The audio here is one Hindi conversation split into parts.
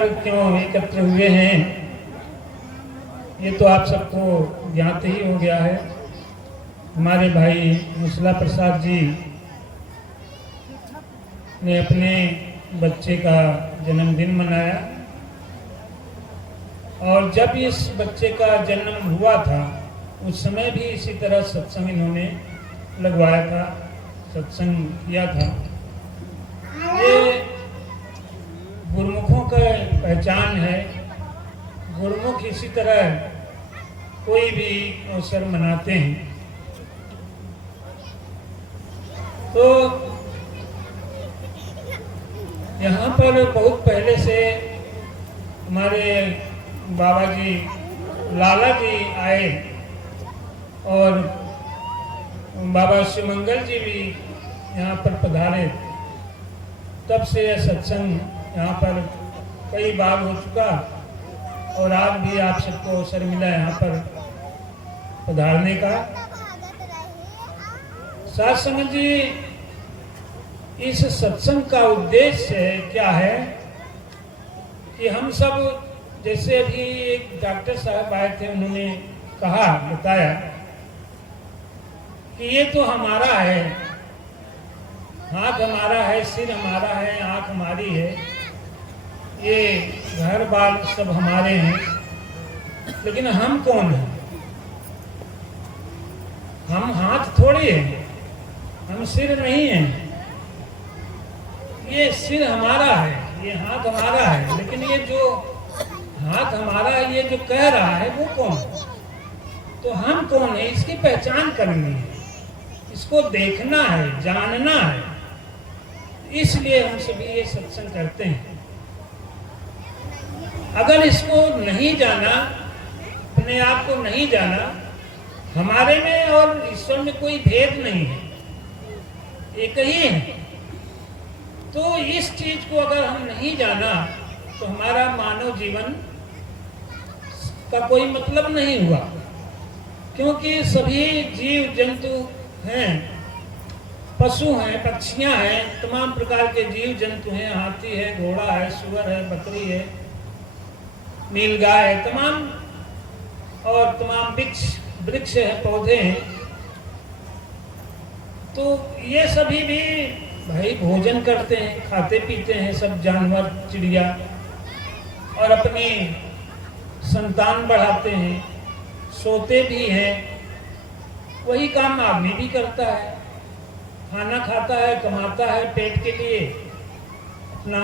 क्यों एकत्र हुए हैं ये तो आप सबको ज्ञात ही हो गया है। हमारे भाई मुसला प्रसाद जी ने अपने बच्चे का जन्मदिन मनाया और जब इस बच्चे का जन्म हुआ था उस समय भी इसी तरह सत्संग इन्होंने लगवाया था, सत्संग किया था। ये गुरुमुखों का पहचान है। गुरुमुख इसी तरह कोई भी अवसर मनाते हैं। तो यहाँ पर बहुत पहले से हमारे बाबा जी लाला जी आए और बाबा शिवमंगल जी भी यहाँ पर पधारे। तब से यह सत्संग यहाँ पर कई बार हो चुका और आज भी आप सबको अवसर मिला यहाँ पर पधारने का। साथ संगत जी, इस सत्संग का उद्देश्य क्या है कि हम सब, जैसे अभी एक डॉक्टर साहब आए थे, उन्होंने कहा, बताया कि ये तो हमारा है, हाथ हमारा है, सिर हमारा है, आँख हमारी है, ये घर बार सब हमारे हैं, लेकिन हम कौन हैं? हम हाथ थोड़ी हैं, हम सिर नहीं हैं। ये सिर हमारा है, ये हाथ हमारा है, लेकिन ये जो हाथ हमारा है, ये जो कह रहा है वो कौन है? तो हम कौन है, इसकी पहचान करनी है, इसको देखना है, जानना है। इसलिए हम सभी ये सत्संग करते हैं। अगर इसको नहीं जाना, अपने आप को नहीं जाना, हमारे में और ईश्वर में कोई भेद नहीं है, एक ही है। तो इस चीज को अगर हम नहीं जाना तो हमारा मानव जीवन का कोई मतलब नहीं हुआ, क्योंकि सभी जीव जंतु हैं, पशु हैं, पक्षियां हैं, तमाम प्रकार के जीव जंतु हैं, हाथी है, घोड़ा है, सुअर है, बकरी है, नीलगाय है, तमाम वृक्ष है, पौधे हैं। तो ये सभी भी भाई भोजन करते हैं, खाते पीते हैं, सब जानवर चिड़िया, और अपनी संतान बढ़ाते हैं, सोते भी हैं। वही काम आदमी भी करता है, खाना खाता है, कमाता है पेट के लिए, अपना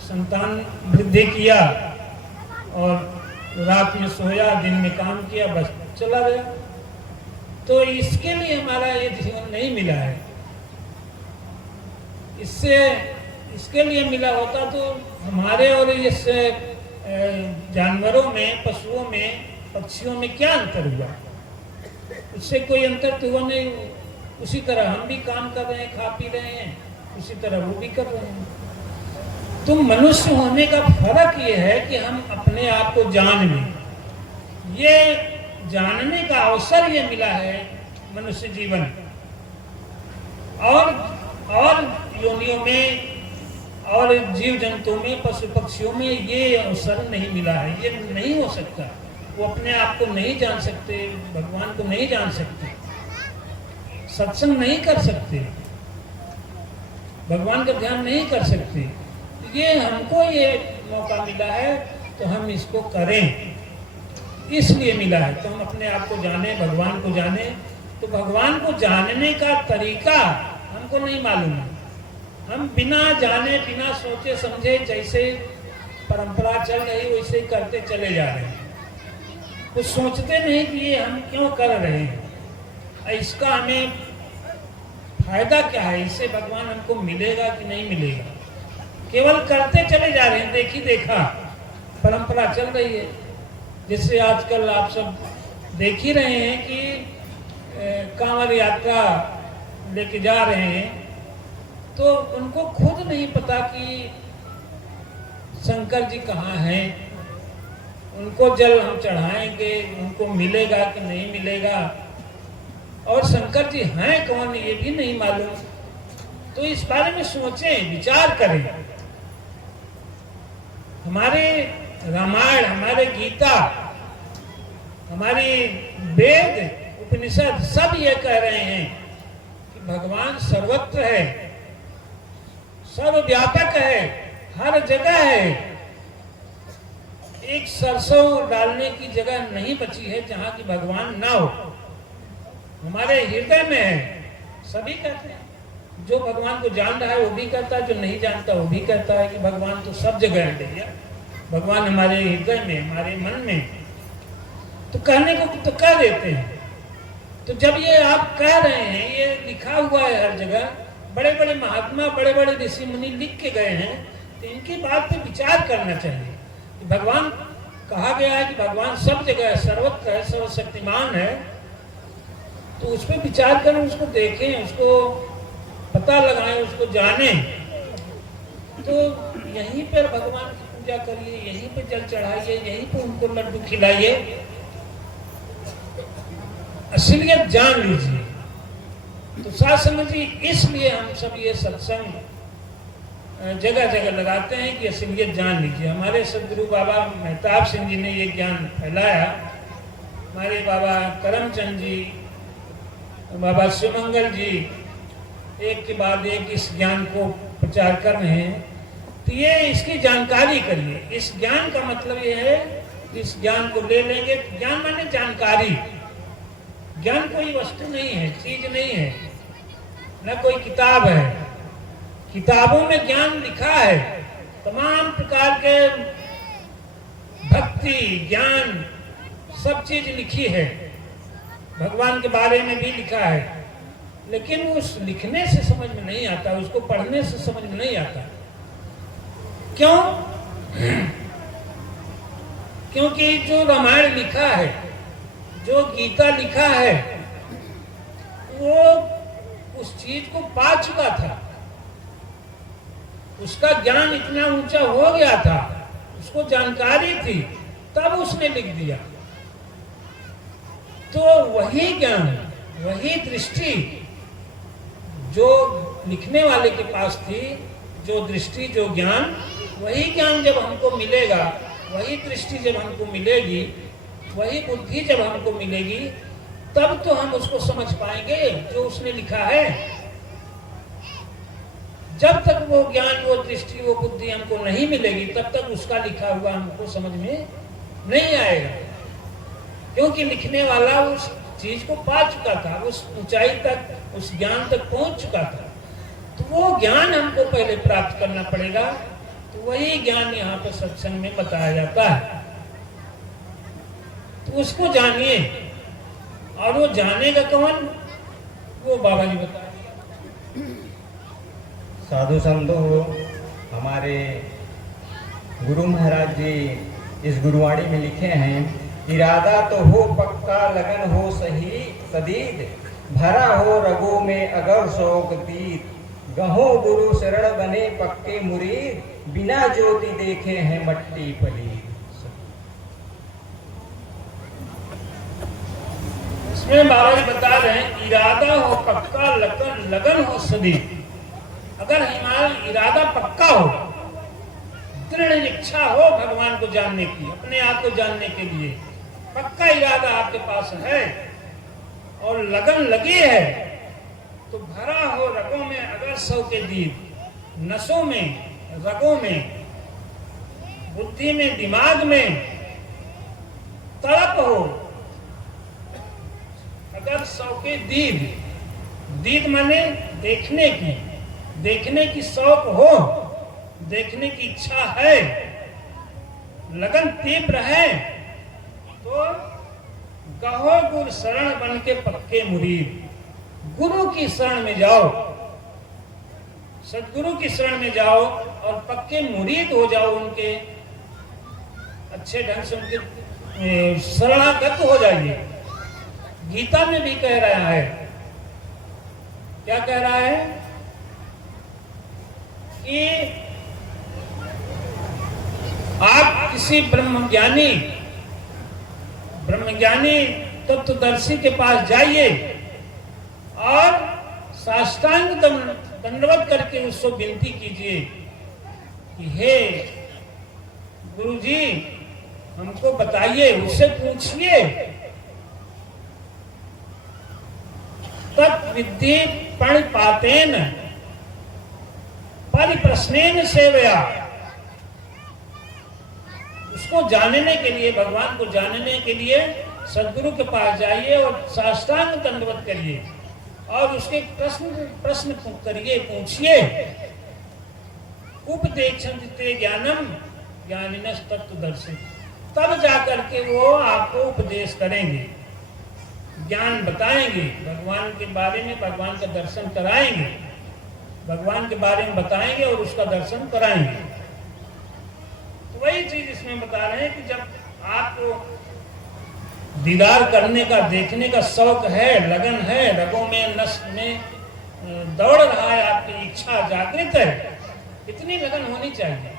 संतान वृद्धि किया और रात में सोया, दिन में काम किया, बस चला गया। तो इसके लिए हमारा ये जीवन नहीं मिला है। इसके लिए मिला होता तो हमारे और इस जानवरों में, पशुओं में, पक्षियों में क्या अंतर हुआ? उससे कोई अंतर तो हुआ नहीं। उसी तरह हम भी काम कर रहे हैं, खा पी रहे हैं, उसी तरह वो भी कर रहे हैं। तो मनुष्य होने का फर्क ये है कि हम अपने आप को जान लें। ये जानने का अवसर ये मिला है मनुष्य जीवन। और योनियों में और जीव जंतुओं में, पशु पक्षियों में ये अवसर नहीं मिला है, ये नहीं हो सकता। वो अपने आप को नहीं जान सकते, भगवान को नहीं जान सकते, सत्संग नहीं कर सकते, भगवान का ध्यान नहीं कर सकते। ये हमको ये मौका मिला है तो हम इसको करें, इसलिए मिला है। तो हम अपने आप को जाने, भगवान को जाने। तो भगवान को जानने का तरीका हमको नहीं मालूम है। हम बिना जाने, बिना सोचे समझे, जैसे परंपरा चल रही वैसे ही करते चले जा रहे हैं। कुछ सोचते नहीं कि ये हम क्यों कर रहे हैं, इसका हमें फायदा क्या है, इससे भगवान हमको मिलेगा कि नहीं मिलेगा। केवल करते चले जा रहे हैं, देखी देखा परंपरा चल रही है। जिससे आजकल आप सब देख ही रहे हैं कि कांवड़ यात्रा लेके जा रहे हैं, तो उनको खुद नहीं पता कि शंकर जी कहाँ हैं, उनको जल हम चढ़ाएंगे, उनको मिलेगा कि नहीं मिलेगा, और शंकर जी हैं कौन ये भी नहीं मालूम। तो इस बारे में सोचें, विचार करें। हमारे रामायण, हमारे गीता, हमारी वेद, उपनिषद सब ये कह रहे हैं कि भगवान सर्वत्र है, सर्वव्यापक है, हर जगह है। एक सरसों डालने की जगह नहीं बची है जहां की भगवान ना हो। हमारे हृदय में है। सभी कहते हैं, जो भगवान को जान रहा है वो भी कहता है, जो नहीं जानता वो भी कहता है कि भगवान तो सब जगह है भैया, भगवान हमारे हृदय में, हमारे मन में। तो कहने को तो कह देते हैं। तो जब ये आप कह रहे हैं, ये लिखा हुआ है हर जगह, बड़े बड़े महात्मा, बड़े बड़े ऋषि मुनि लिख के गए हैं, तो इनकी बात पे विचार करना चाहिए कि भगवान कहा गया है कि भगवान सब जगह है, सर्वत्र है, सर्वशक्तिमान है। तो उस पर विचार करें, उसको देखें, उसको पता लगाएं, उसको जानें। तो यहीं पर भगवान की पूजा करिए, यहीं पे जल चढ़ाइए, यहीं पे उनको लड्डू खिलाइए, असलियत जान लीजिए। तो साथ समझिए, इसलिए हम सब ये सत्संग जगह जगह लगाते हैं कि असलियत जान लीजिए। हमारे सदगुरु बाबा मेहताब सिंह जी ने ये ज्ञान फैलाया। हमारे बाबा करमचंद जी, बाबा शिवमंगल जी एक के बाद एक इस ज्ञान को प्रचार कर रहे हैं। तो ये इसकी जानकारी करिए। इस ज्ञान का मतलब ये है कि इस ज्ञान को ले लेंगे। ज्ञान माने जानकारी। ज्ञान कोई वस्तु नहीं है, चीज नहीं है, न कोई किताब है। किताबों में ज्ञान लिखा है, तमाम प्रकार के भक्ति, ज्ञान, सब चीज लिखी है। भगवान के बारे में भी लिखा है, लेकिन उस लिखने से समझ में नहीं आता, उसको पढ़ने से समझ में नहीं आता। क्यों? क्योंकि जो रामायण लिखा है, जो गीता लिखा है, वो उस चीज को पा चुका था, उसका ज्ञान इतना ऊंचा हो गया था, उसको जानकारी थी, तब उसने लिख दिया। तो वही ज्ञान, वही दृष्टि जो लिखने वाले के पास थी, जो दृष्टि, जो ज्ञान, वही ज्ञान जब हमको मिलेगा, वही दृष्टि जब हमको मिलेगी, वही बुद्धि जब हमको मिलेगी, तब तो हम उसको समझ पाएंगे जो उसने लिखा है। जब तक वो ज्ञान, वो दृष्टि, वो बुद्धि हमको नहीं मिलेगी, तब तक उसका लिखा हुआ हमको समझ में नहीं आएगा। क्योंकि लिखने वाला उस चीज को पा चुका था, उस ऊंचाई तक, उस ज्ञान तक पहुंच चुका था। तो वो ज्ञान हमको पहले प्राप्त करना पड़ेगा। तो वही ज्ञान यहाँ पर सत्संग में बताया जाता है। तो उसको जानिए। और वो जानेगा कौन? वो बाबा जी बताएंगे। साधु संतो, हमारे गुरु महाराज जी इस गुरुवाणी में लिखे हैं, इरादा तो हो पक्का, लगन हो सही सदीद, भरा हो रगों में अगर शौक तीत, गहो गुरु शरण बने पक्के मुरीद, बिना ज्योति देखे हैं मट्टी पलीद। इसमें बाबा जी बता रहे हैं, इरादा हो पक्का, लगन हो सदीद। अगर हमारा इरादा पक्का हो, दृढ़ इच्छा हो भगवान को जानने की, अपने आप को जानने के लिए पक्का इरादा आपके पास है और लगन लगी है, तो भरा हो रगों में अगर सौ के दीद, नसों में, रगों में, बुद्धि में, दिमाग में तड़प हो, अगर सौ के दीद, दीद माने देखने की शौक हो, देखने की इच्छा है, लगन तीव्र है, तो गहो गुरु शरण बन के पक्के मुरीद, गुरु की शरण में जाओ, सदगुरु की शरण में जाओ और पक्के मुरीद हो जाओ, उनके अच्छे ढंग से उनके शरणागत हो जाइए। गीता में भी कह रहा है, क्या कह रहा है कि आप किसी ब्रह्मज्ञानी तत्वदर्शी के पास जाइए और साष्टांग दंडवत करके उसको विनती कीजिए कि हे गुरुजी हमको बताइए, उससे पूछिए। तत्विद्धि प्रणिपातेन परिप्रश्नेन सेवया। उसको जानने के लिए, भगवान को जानने के लिए सदगुरु के पास जाइए और साष्टांग दंडवत करिए और उसके प्रश्न करिए, पूछिए। उपदेक्षन्ते ज्ञानम ज्ञानिनस् तत्त्वदर्शी। तब जाकर के वो आपको उपदेश करेंगे, ज्ञान बताएंगे, भगवान के बारे में, भगवान का दर्शन कराएंगे, भगवान के बारे में बताएंगे और उसका दर्शन कराएंगे। तो वही चीज इसमें बता रहे हैं कि जब आपको दीदार करने का, देखने का शौक है, लगन है, रगों में, नस में दौड़ रहा है, आपकी इच्छा जागृत है, इतनी लगन होनी चाहिए।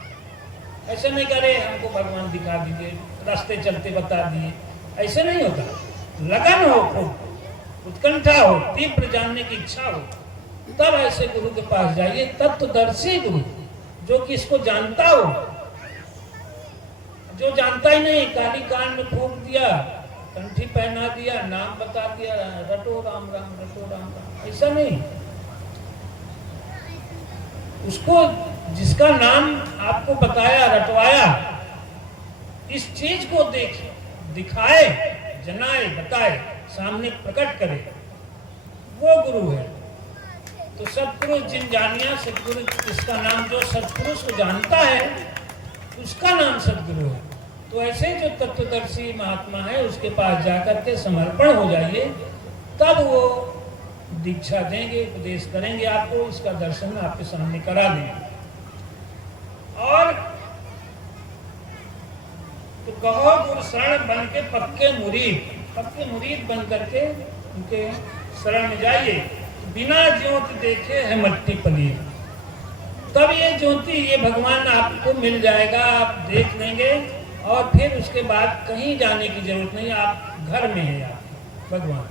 ऐसे नहीं करे हमको भगवान दिखा दीजिए, रास्ते चलते बता दिए, ऐसे नहीं होता। लगन हो, खूब उत्कंठा हो, तीव्र जानने की इच्छा हो, तब ऐसे गुरु के पास जाइए। तत्वदर्शी गुरु, जो कि इसको जानता हो। जो जानता ही नहीं, काली कान में फूंक दिया, कंठी पहना दिया, नाम बता दिया, रटो राम राम, रटो राम राम, ऐसा नहीं। उसको जिसका नाम आपको बताया, रटवाया, इस चीज को दिखाए, जनाए, बताए, सामने प्रकट करे, वो गुरु है। तो सत्पुरुष जिन जानिया, सतगुरु जिसका नाम, जो सत्पुरुष को जानता है उसका नाम सतगुरु है। तो ऐसे जो तत्वदर्शी महात्मा है उसके पास जाकर के समर्पण हो जाइए, तब वो दीक्षा देंगे, उपदेश करेंगे आपको, इसका दर्शन आपके सामने करा देंगे। और तो कहो गुरु शरण बन के पक्के मुरीद बन करके उनके शरण में जाइए। बिना ज्योति देखे है मट्टी पलीर। तब ये ज्योति, ये भगवान आपको मिल जाएगा, आप देख लेंगे और फिर उसके बाद कहीं जाने की जरूरत नहीं, आप घर में हैं आप भगवान।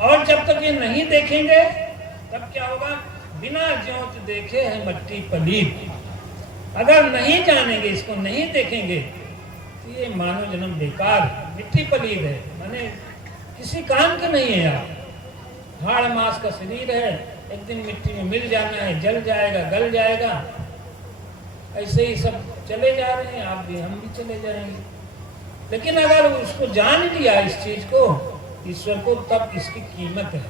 और जब तक ये नहीं देखेंगे तब क्या होगा? बिना ज्योति देखे है मट्टी पलीर। अगर नहीं जानेंगे, इसको नहीं देखेंगे तो ये मानव जन्म बेकार, मिट्टी पलीर है, माने किसी काम के नहीं है। आप हाड़ मास का शरीर है, एक दिन मिट्टी में मिल जाना है, जल जाएगा, गल जाएगा। ऐसे ही सब चले जा रहे हैं, आप भी, हम भी चले जाएंगे। लेकिन अगर उसको जान लिया, इस चीज को, ईश्वर को, तब इसकी कीमत है।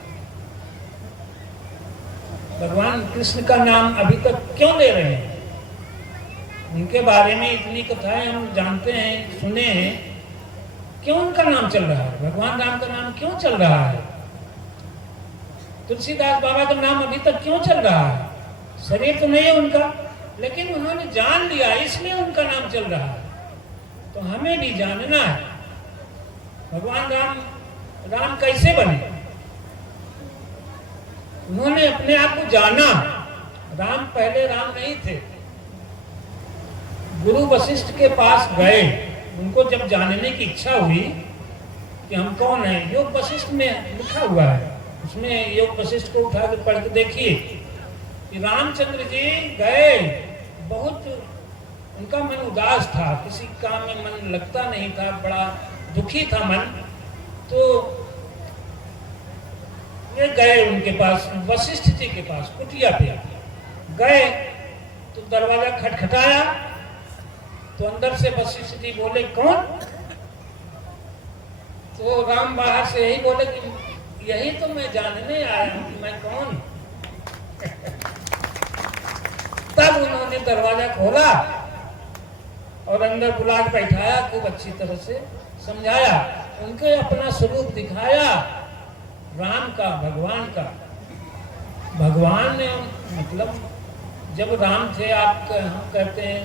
भगवान कृष्ण का नाम अभी तक क्यों ले रहे हैं? उनके बारे में इतनी कथाएं हम जानते हैं, सुने हैं, क्यों उनका नाम चल रहा है? भगवान राम का नाम क्यों चल रहा है? तुलसीदास बाबा का नाम अभी तक क्यों चल रहा है? शरीर तो नहीं है उनका, लेकिन उन्होंने जान लिया, इसलिए उनका नाम चल रहा है। तो हमें भी जानना है भगवान राम कैसे बने। उन्होंने अपने आप को जाना। राम पहले राम नहीं थे। गुरु वशिष्ठ के पास गए, उनको जब जानने की इच्छा हुई कि हम कौन हैं, योग वशिष्ठ में लिखा हुआ है, उसमें योग वशिष्ठ को उठा के पढ़ के देखिए कि रामचंद्र जी गए, बहुत उनका मन उदास था, किसी काम में मन लगता नहीं था, बड़ा दुखी था मन। तो वे गए उनके पास, वशिष्ठ जी के पास, कुटिया पे गए तो दरवाजा खटखटाया, तो अंदर से वशिष्ठ जी बोले कौन? तो राम बाहर से यही बोले कि यही तो मैं जानने आया हूं कि मैं कौन। तब उन्होंने दरवाजा खोला और अंदर बुला के बैठाया, खूब अच्छी तरह से समझाया, उनके अपना स्वरूप दिखाया, राम का, भगवान का। भगवान ने मतलब जब राम थे, आप हम कहते हैं,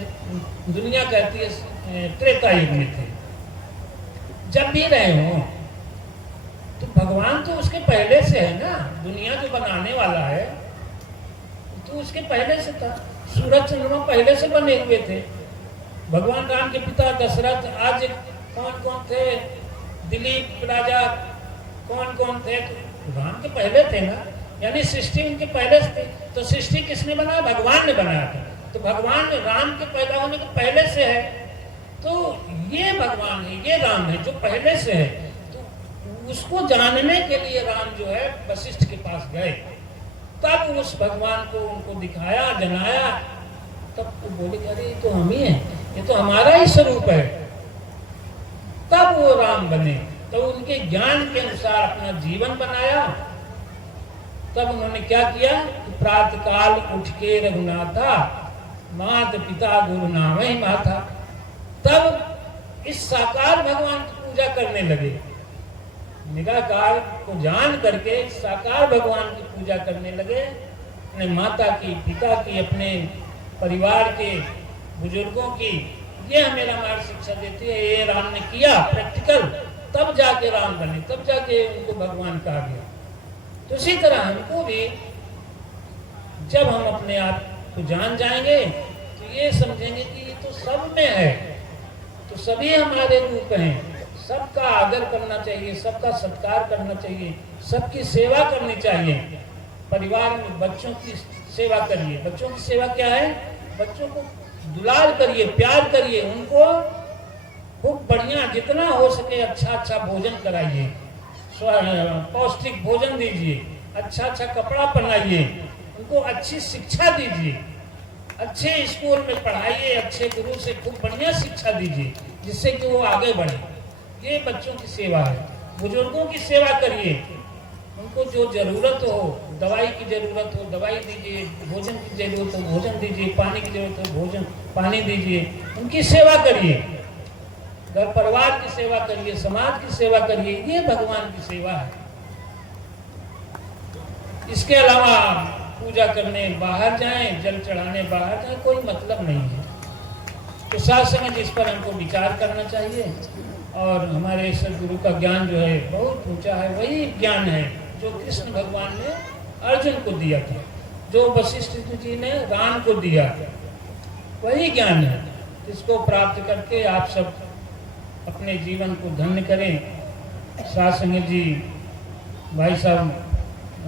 दुनिया कहती है त्रेता युग में थे, जब भी रहे हो तो भगवान तो उसके पहले से है ना। दुनिया जो बनाने वाला है तो उसके पहले से था। सूरज चंद्रमा पहले से बने हुए थे। भगवान राम के पिता दशरथ, आज कौन कौन थे, दिलीप राजा, कौन कौन थे, तो राम के पहले थे ना। यानी सृष्टि उनके पहले से थी। तो सृष्टि किसने बनाया? भगवान ने बनाया था। तो भगवान राम के पैदा होने के पहले से है, तो ये भगवान है, ये राम है जो पहले से है। तो उसको जानने के लिए राम जो है वशिष्ठ के पास गए, तब उस भगवान को उनको दिखाया, जनाया, तब वो बोले अरे ये तो हम ही हैं, ये तो हमारा ही स्वरूप है। तब वो राम बने, तो उनके ज्ञान के अनुसार अपना जीवन बनाया। तब उन्होंने क्या किया, प्रातः काल उठ के रघुनाथा, माता पिता गुरु नाम ही माथा। तब इस साकार भगवान की पूजा करने लगे, निराकार को जान करके साकार भगवान की पूजा करने लगे। अपने माता की, पिता की, अपने परिवार के बुजुर्गों की, ये हमें रामायण शिक्षा देती है। ये राम ने किया प्रैक्टिकल, तब जाके राम बने, तब जाके उनको भगवान कहा गया। तो इसी तरह हमको भी जब हम अपने आप को जान जाएंगे तो ये समझेंगे कि ये तो सब में है, तो सभी हमारे रूप हैं, सबका आदर करना चाहिए, सबका सत्कार करना चाहिए, सबकी सेवा करनी चाहिए। परिवार में बच्चों की सेवा करिए। बच्चों की सेवा क्या है, बच्चों को दुलार करिए, प्यार करिए, उनको खूब बढ़िया जितना हो सके अच्छा भोजन कराइए, पौष्टिक भोजन दीजिए, अच्छा कपड़ा पहनाइए, उनको अच्छी शिक्षा दीजिए, अच्छे स्कूल में पढ़ाइए, अच्छे गुरु से खूब बढ़िया शिक्षा दीजिए, जिससे कि वो आगे बढ़े। ये बच्चों की सेवा है। बुजुर्गों की सेवा करिए, उनको जो जरूरत हो, दवाई की जरूरत हो दवाई दीजिए, भोजन की जरूरत हो भोजन दीजिए, पानी की जरूरत हो भोजन पानी दीजिए, उनकी सेवा करिए। घर परिवार की सेवा करिए, समाज की सेवा करिए, ये भगवान की सेवा है। इसके अलावा पूजा करने बाहर जाएं, जल चढ़ाने बाहर जाएं, कोई मतलब नहीं है। तो साथ संगत इस पर हमको विचार करना चाहिए। और हमारे सदगुरु का ज्ञान जो है बहुत ऊंचा है, वही ज्ञान है जो कृष्ण भगवान ने अर्जुन को दिया था, जो वशिष्ठ जी ने राम को दिया, वही ज्ञान है। इसको प्राप्त करके आप सब अपने जीवन को धन्य करें। साथ संगत जी, भाई साहब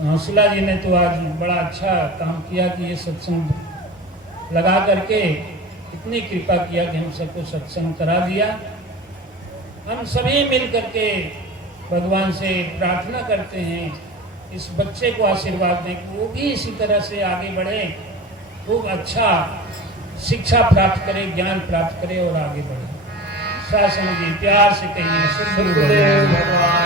हौसला जी ने तो आज बड़ा अच्छा काम किया कि ये सत्संग लगा करके इतनी कृपा किया कि हम सबको सत्संग करा दिया। हम सभी मिल करके भगवान से प्रार्थना करते हैं इस बच्चे को आशीर्वाद दें कि वो भी इसी तरह से आगे बढ़े, खूब अच्छा शिक्षा प्राप्त करे, ज्ञान प्राप्त करे और आगे बढ़े। शासन जी प्यार से कहिए शुभ गुरुदेव भगवान।